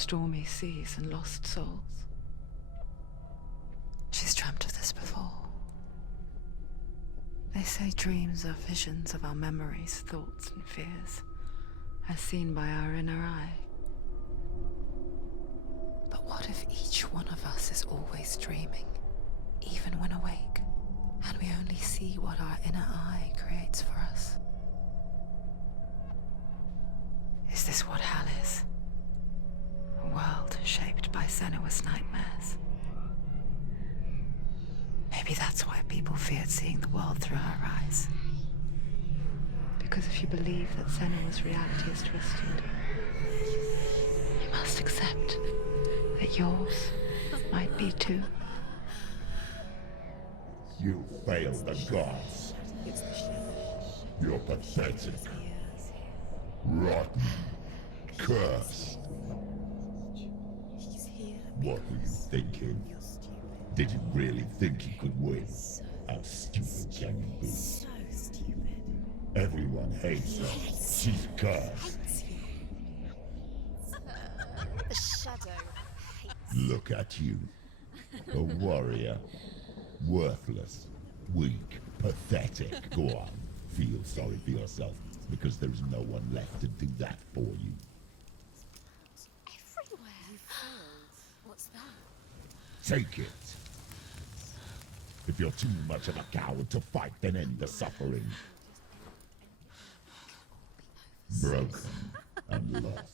stormy seas and lost souls. She's dreamt of this before. They say dreams are visions of our memories, thoughts, and fears, as seen by our inner eye. But what if each one of us is always dreaming, even when awake, and we only see what our inner eye creates for us? Is this what hell is? A world shaped by Senua's nightmares. Maybe that's why people feared seeing the world through her eyes. Because if you believe that Senua's reality is twisted, you must accept that yours might be too. You failed the gods. You're pathetic. Rotten. Cursed. What were you thinking? Did you really think you could win? How stupid can you be? So stupid. Everyone hates her. She's cursed. The shadow hates. Look at you. A warrior. Worthless. Weak. Pathetic. Go on. Feel sorry for yourself, because there's no one left to do that for you. Everywhere. You failed. What's that? Take it. If you're too much of a coward to fight, then end the suffering. Broken and lost.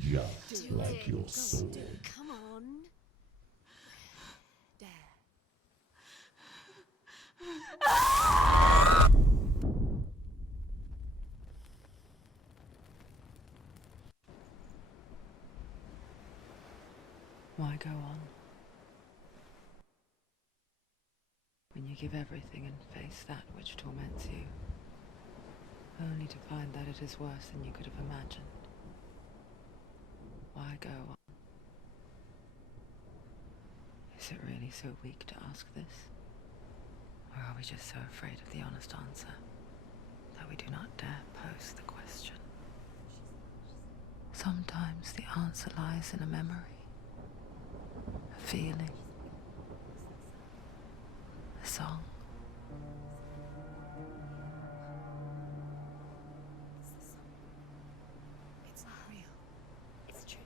Just like your sword. Come on. Dare. Why go on? When you give everything and face that which torments you, only to find that it is worse than you could have imagined. Why go on? Is it really so weak to ask this? Or are we just so afraid of the honest answer that we do not dare pose the question? Sometimes the answer lies in a memory, a feeling, a song. It's not real. It's a trick.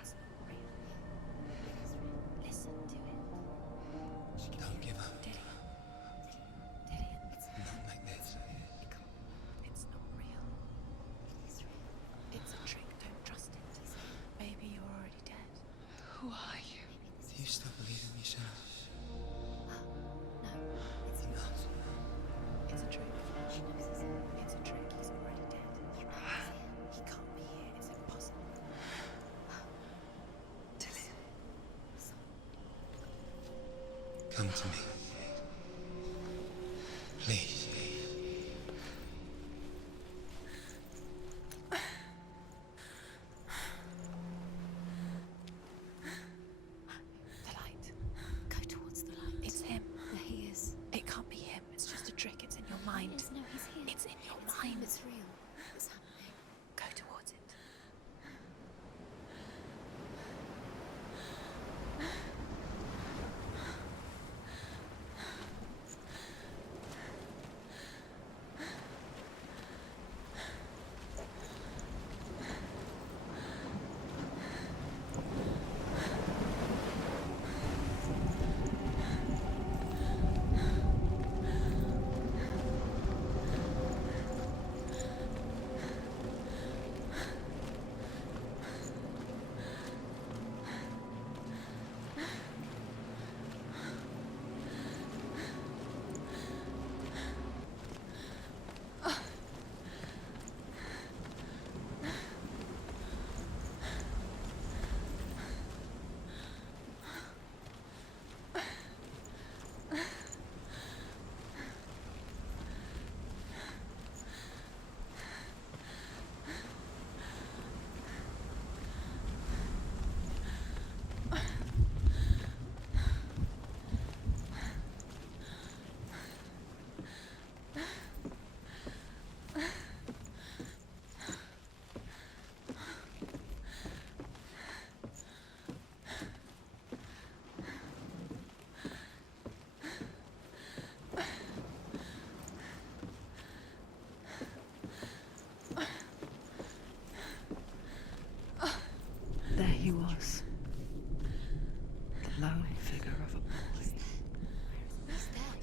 It's not real. Listen to it. Don't give up. Dillion. It's Not like this. It's not real. It is real. It's a trick. Don't trust it. Maybe you're already dead. Who are you? Do you still believe in yourself? No, it's not. It's a trick. She knows it's a trick. He's already dead. He can't be here. It's impossible. Dillion. Come to me. Please. The light. Go towards the light. It's him. There he is. It can't be him. It's just a trick. It's in your mind. No, he's here. It's in your mind. It's real. It's happening. Go towards it.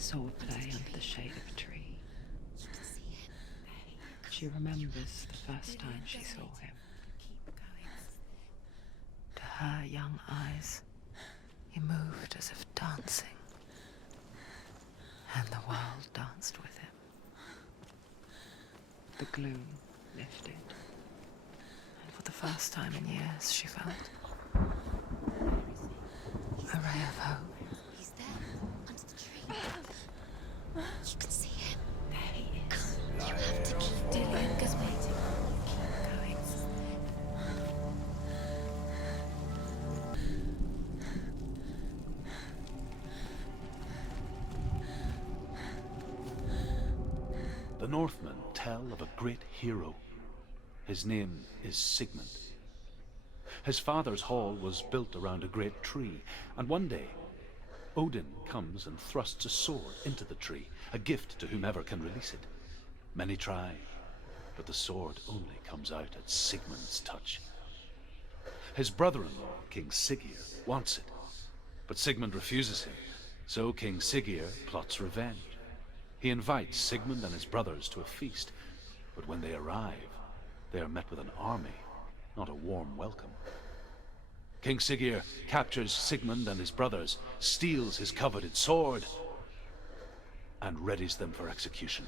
saw play under the shade of a tree. She remembers the first time she saw him. To her young eyes, he moved as if dancing, and the world danced with him. The gloom lifted, and for the first time in years she felt a ray of hope. He's there, under the tree. You can see him. There he is. You have to keep Dillion goes waiting. Keep going. The Northmen tell of a great hero. His name is Sigmund. His father's hall was built around a great tree, and one day Odin comes and thrusts a sword into the tree, a gift to whomever can release it. Many try, but the sword only comes out at Sigmund's touch. His brother-in-law, King Siggeir, wants it, but Sigmund refuses him, so King Siggeir plots revenge. He invites Sigmund and his brothers to a feast, but when they arrive, they are met with an army, not a warm welcome. King Siggeir captures Sigmund and his brothers, steals his coveted sword, and readies them for execution.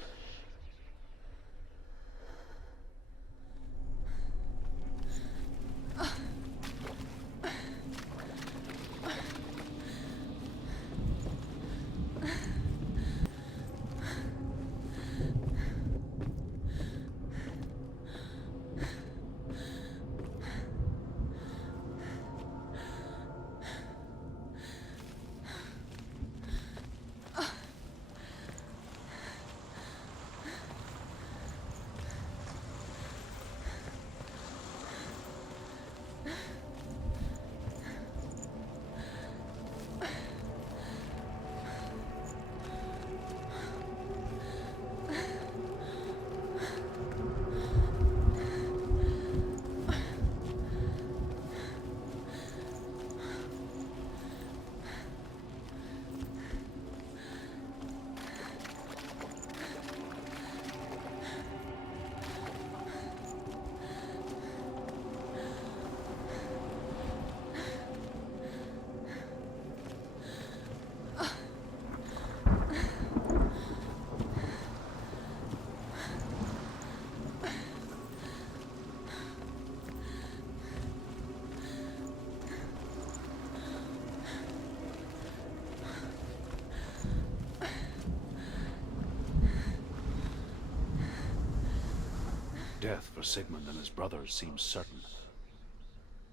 Death for Sigmund and his brothers seems certain.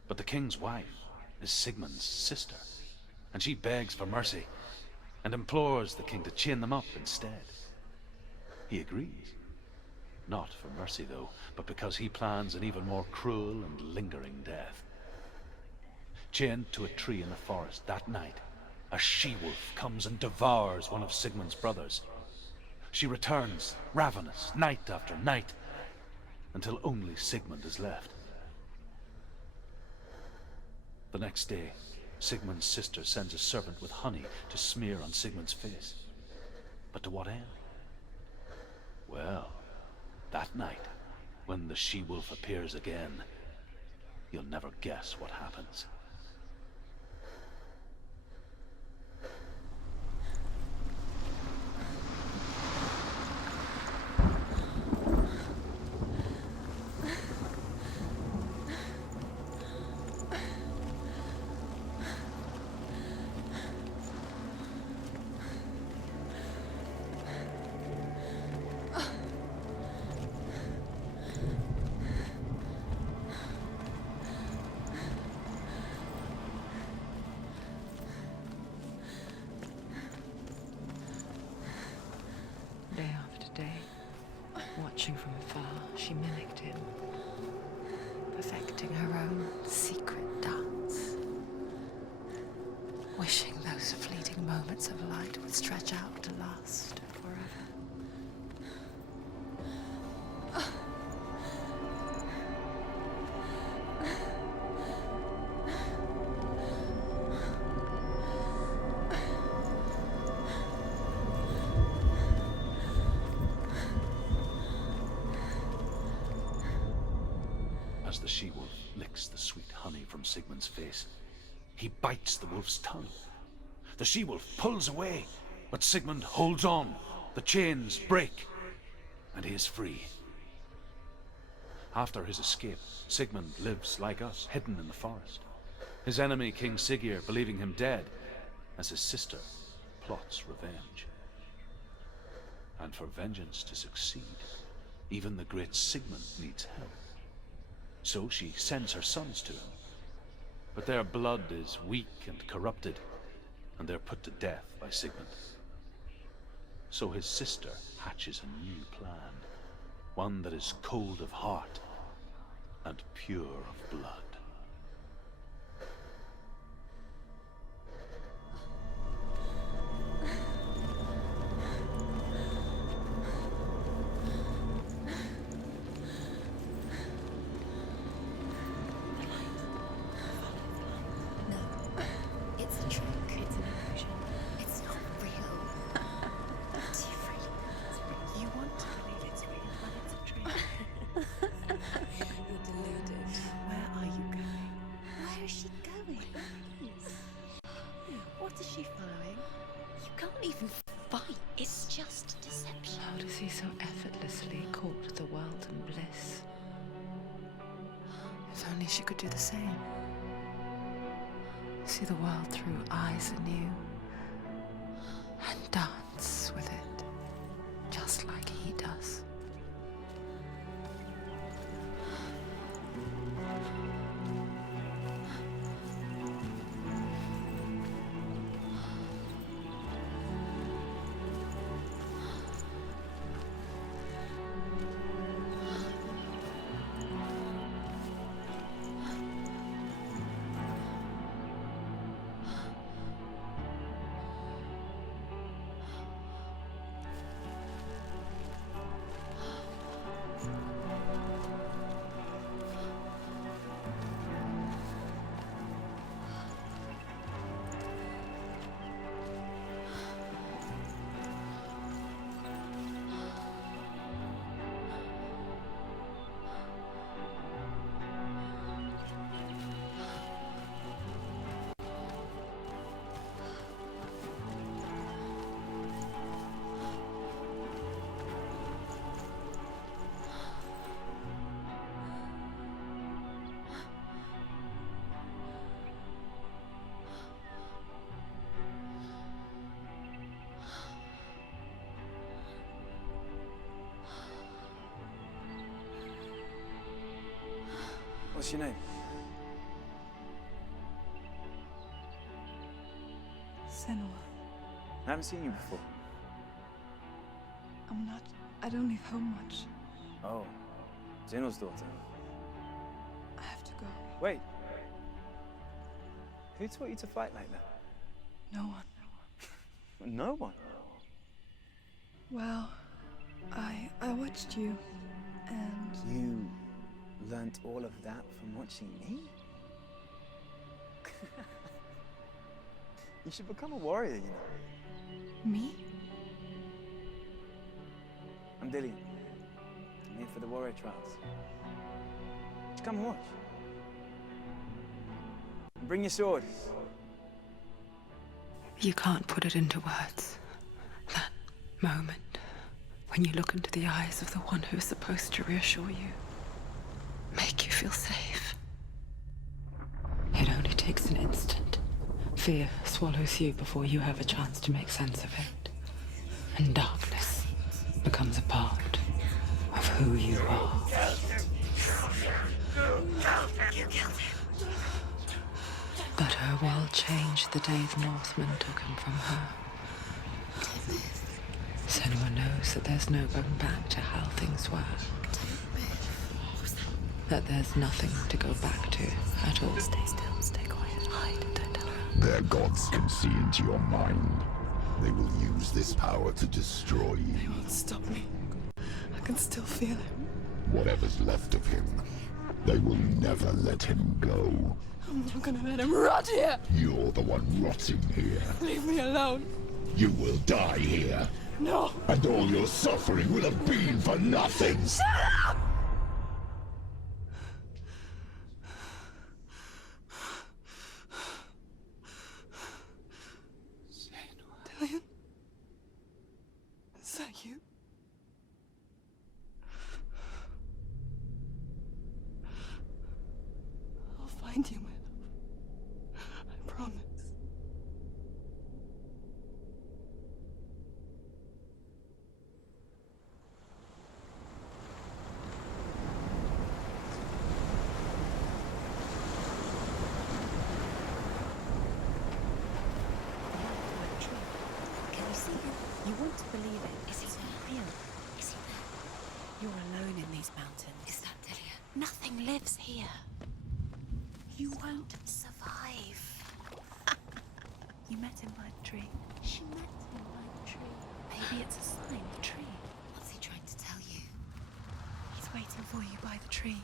But the king's wife is Sigmund's sister, and she begs for mercy and implores the king to chain them up instead. He agrees. Not for mercy, though, but because he plans an even more cruel and lingering death. Chained to a tree in the forest that night, a she-wolf comes and devours one of Sigmund's brothers. She returns, ravenous, night after night, until only Sigmund is left. The next day, Sigmund's sister sends a servant with honey to smear on Sigmund's face. But to what end? Well, that night, when the she-wolf appears again, you'll never guess what happens. Day after day, watching from afar, she mimicked him, perfecting her own secret dance, wishing those fleeting moments of light would stretch out to last forever. as the she-wolf licks the sweet honey from Sigmund's face. He bites the wolf's tongue. The she-wolf pulls away, but Sigmund holds on. The chains break, and he is free. After his escape, Sigmund lives like us, hidden in the forest. His enemy, King Siggeir, believing him dead, as his sister plots revenge. And for vengeance to succeed, even the great Sigmund needs help. So she sends her sons to him. But their blood is weak and corrupted, and they're put to death by Sigmund. So his sister hatches a new plan, one that is cold of heart and pure of blood. It's a trick. It's an illusion. It's not real. Do you really? You want to believe it's real, but it's a trick. You're deluded. Where are you going? Where is she going? What is she following? You can't even fight. It's just deception. How does he so effortlessly court the world and bliss? If only she could do the same. See the world through eyes anew and dance with it, just like he does. What's your name? Senua. I haven't seen you before. I don't leave home much. Oh, Zeno's daughter. I have to go. Wait. Who taught you to fight like that? No one. No one. Well, I watched you, and You learnt all of that from watching me? You should become a warrior, you know. me? I'm Dillion. I'm here for the warrior trials. Just come and watch. And bring your sword. You can't put it into words. That moment when you look into the eyes of the one who is supposed to reassure you, make you feel safe. It only takes an instant. Fear swallows you before you have a chance to make sense of it. And darkness becomes a part of who you are. You killed him. But her world changed the day the Northmen took him from her. Senua knows that there's no going back to how things were. That there's nothing to go back to at all. Stay still, stay quiet, hide, don't tell her. Their gods can see into your mind. They will use this power to destroy They you. won't stop me. I can still feel him. Whatever's left of him, they will never let him go. I'm not gonna let him rot here. You're the one rotting here. Leave me alone. You will die here. No. And all your suffering will have been for nothing. Shut up! Is that you? I'll find you, my love. I promise. Can you see him? You want to believe it. Is he real? Is he there? You're alone in these mountains. Is that Dillion? Nothing lives here. You won't survive. You met him by the tree. She met him by the tree. Maybe it's a sign, the tree. What's he trying to tell you? He's waiting for you by the tree.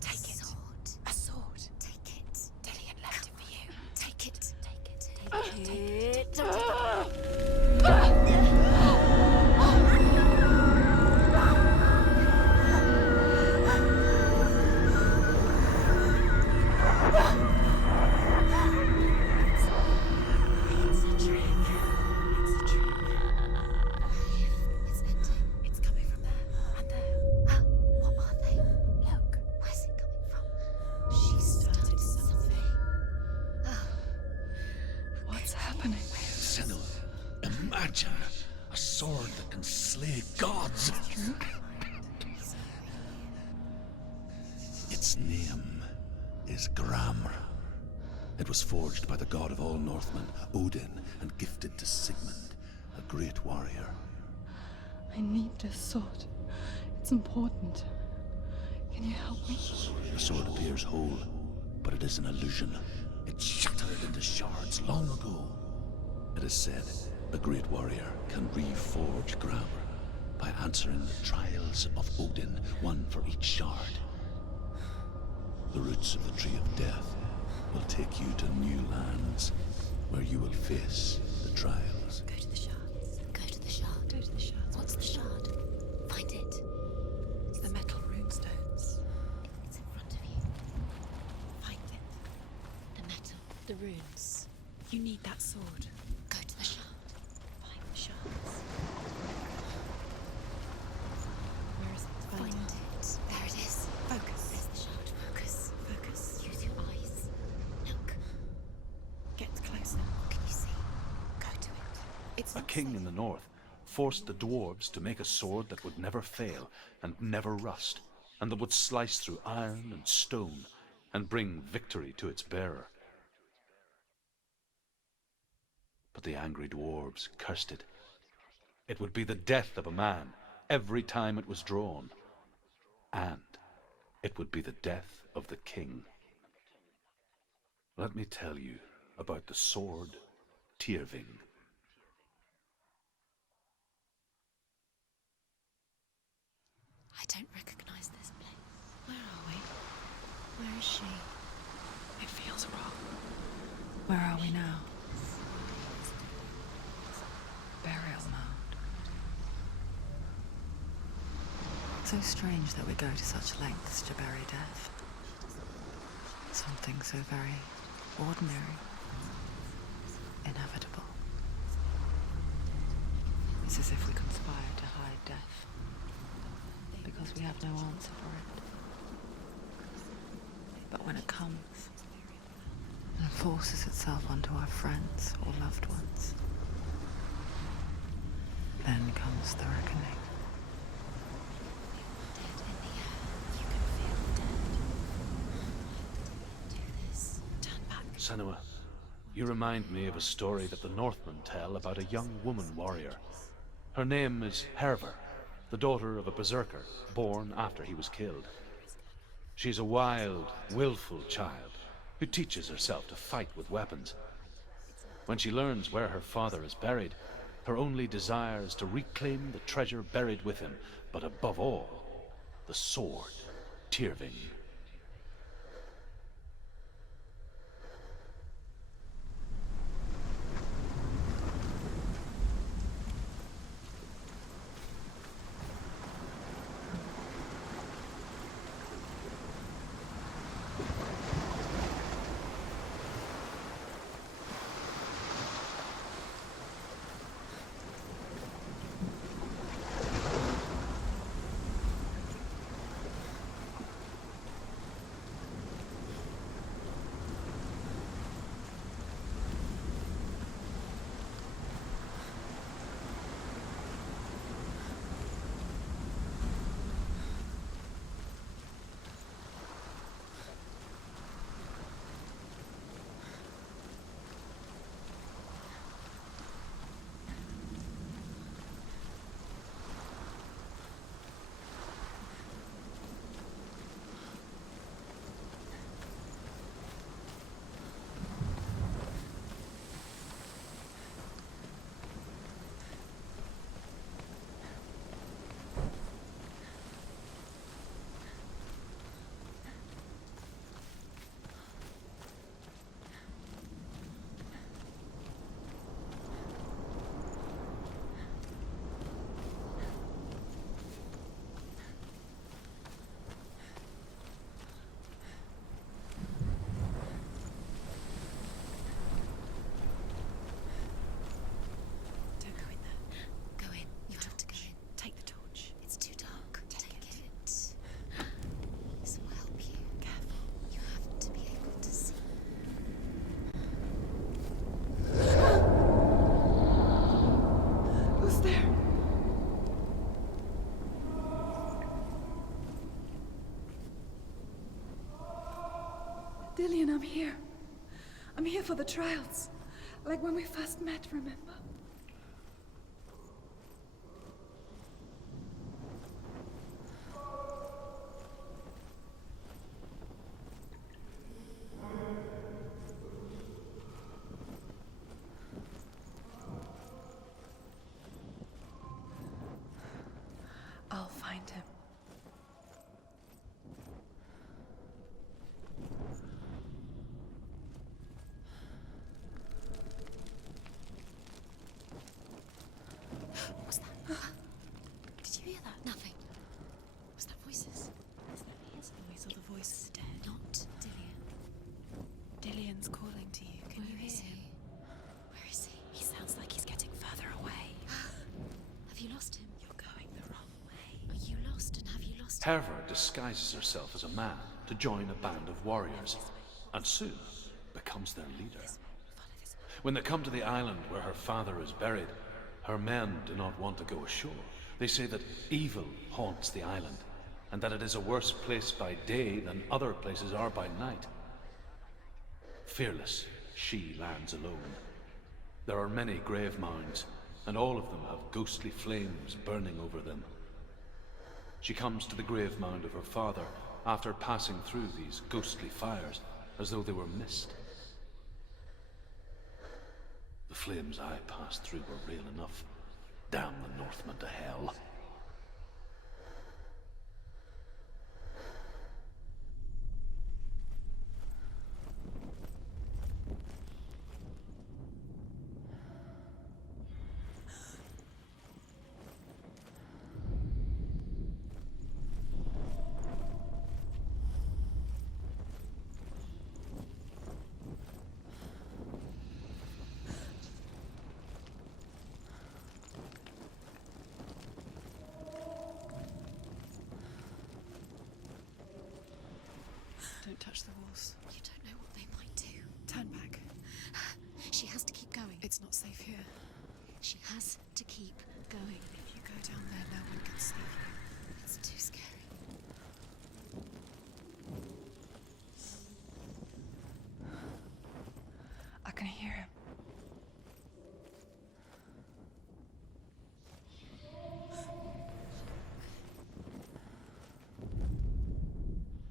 Take it. A sword. Take it. Dillion left it for you. Take it. Take it. Take it. Take it. It's a trick. It's a trick. It's ending. It's coming from there and there. What are they? Look. Where's it coming from? She started something. What's happening? Senua, imagine a sword that can slay gods. Its name is Gramr. It was forged by the god of all Northmen, Odin, and gifted to Sigmund, a great warrior. I need this sword. It's important. Can you help me? The sword appears whole, but it is an illusion. It shattered into shards long ago. It is said a great warrior can reforge Gramr by answering the trials of Odin, one for each shard. The roots of the Tree of Death will take you to new lands where you will face the trials. Go to the shards. Go to the shard. Go to the shards. What's the shard? Find it. It's the metal runestones. It's in front of you. Find it. The metal. The runes. You need that sword. Go to the shard. Find the shards. Where is it? Find it. There it is. Focus. There's the shard. Focus. Focus. Use your eyes. Look. Get closer. What can you see? Go to it. It's A not king safe. in the north forced the dwarves to make a sword that would never fail and never rust, and that would slice through iron and stone and bring victory to its bearer. But the angry dwarves cursed it. It would be the death of a man every time it was drawn, and it would be the death of the king. Let me tell you about the sword Tyrving. I don't recognize this place. Where are we? Where is she? It feels wrong. Where are we now? Burial mound. So strange that we go to such lengths to bury death. Something so very ordinary, inevitable. It's as if we conspire to hide death, because we have no answer for it. But when it comes, and forces itself onto our friends or loved ones, then comes the reckoning. Dead in the air. You can feel dead. Do this. Turn back. Senua, you remind me of a story that the Northmen tell about a young woman warrior. Her name is Hervor, the daughter of a berserker born after he was killed. She's a wild, willful child who teaches herself to fight with weapons. When she learns where her father is buried, her only desire is to reclaim the treasure buried with him, but above all, the sword, Tyrving. Dillion, I'm here. I'm here for the trials. Like when we first met, remember? I'll find him. What's that? Did you hear that? Nothing. Was that voices? Is that his voice or the voice of the dead? Not Dillion. Dillion's calling to you. Can you hear him? Where is he? He sounds like he's getting further away. Have you lost him? You're going the wrong way. Are you lost, and have you lost him? Herva disguises herself as a man to join a band of warriors, and soon becomes their leader. When they come to the island where her father is buried, her men do not want to go ashore. They say that evil haunts the island, and that it is a worse place by day than other places are by night. Fearless, she lands alone. There are many grave mounds, and all of them have ghostly flames burning over them. She comes to the grave mound of her father after passing through these ghostly fires, as though they were mist. The flames I passed through were real enough. Damn the Northmen to hell. Don't touch the walls. You don't know what they might do. Turn back. She has to keep going. It's not safe here. She has to keep going. If you go down there, no one can save you. It's too scary. I can hear him.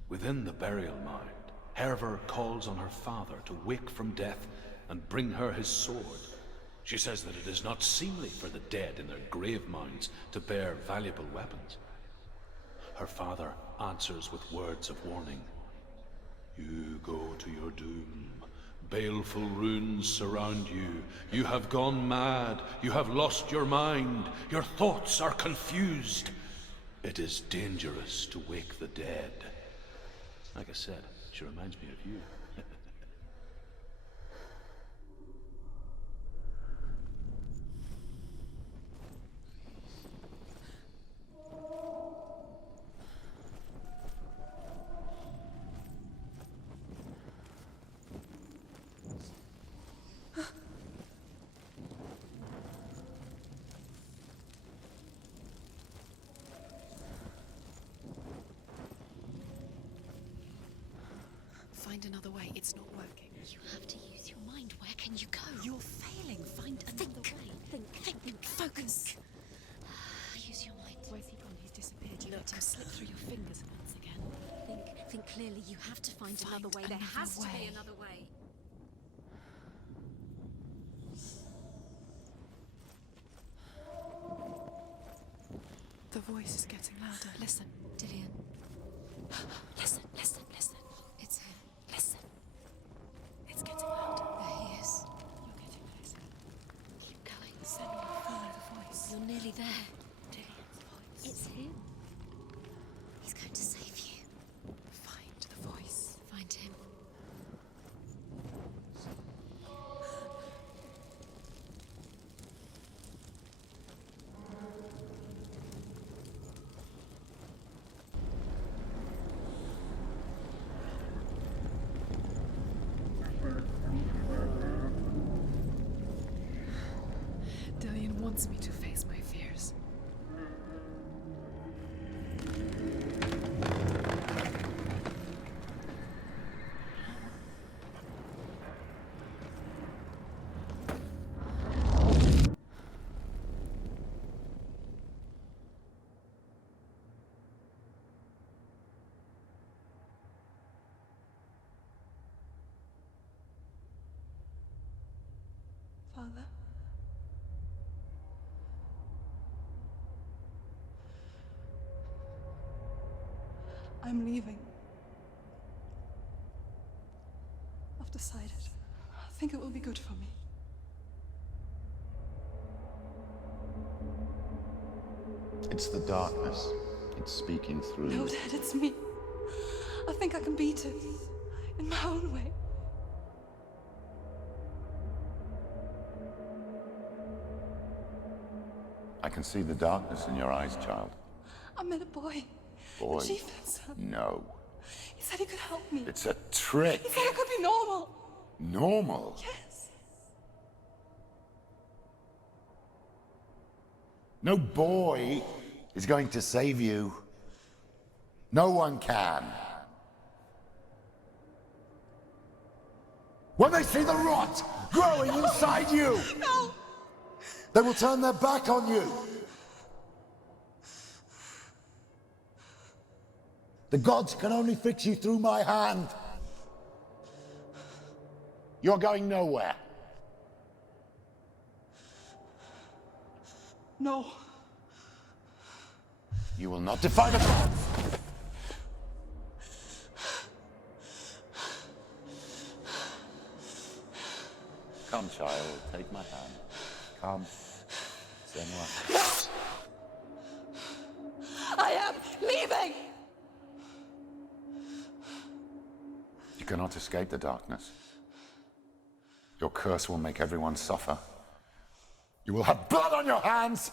Within the burial mound, Herva calls on her father to wake from death and bring her his sword. She says that it is not seemly for the dead in their grave mounds to bear valuable weapons. Her father answers with words of warning. You go to your doom. Baleful runes surround you. You have gone mad. You have lost your mind. Your thoughts are confused. It is dangerous to wake the dead. Like I said, she reminds me of you. Find another way. It's not working. You have to use your mind. Where can you go? You're failing. Find another way. Think. Focus. Use your mind. Where's he gone? He's disappeared. You let him slip through your fingers once again. Think clearly. You have to find another way. Find There has another to be way. another way. The voice is getting louder. Listen. Dillion. Listen. It's him. Listen. It's getting louder. There he is. You're getting closer. Keep going. Senua, follow the voice. You're nearly there. Dillion's voice. It's him. He's going to save you. Find the voice. Find him. Dillion wants me to face my fears. Father. I'm leaving. I've decided. I think it will be good for me. It's the darkness. It's speaking through No, you. Dad, it's me. I think I can beat it. In my own way. I can see the darkness in your eyes, child. I met a boy. Boy. The chieftain's son. No. He said he could help me. It's a trick. He said I could be normal. Normal. Yes. No boy is going to save you. No one can. When they see the rot growing inside you, No! they will turn their back on you. The gods can only fix you through my hand. You're going nowhere. No. You will not defy the gods. Come, child, take my hand. Come. Senua. I am leaving! You cannot escape the darkness. Your curse will make everyone suffer. You will have blood on your hands!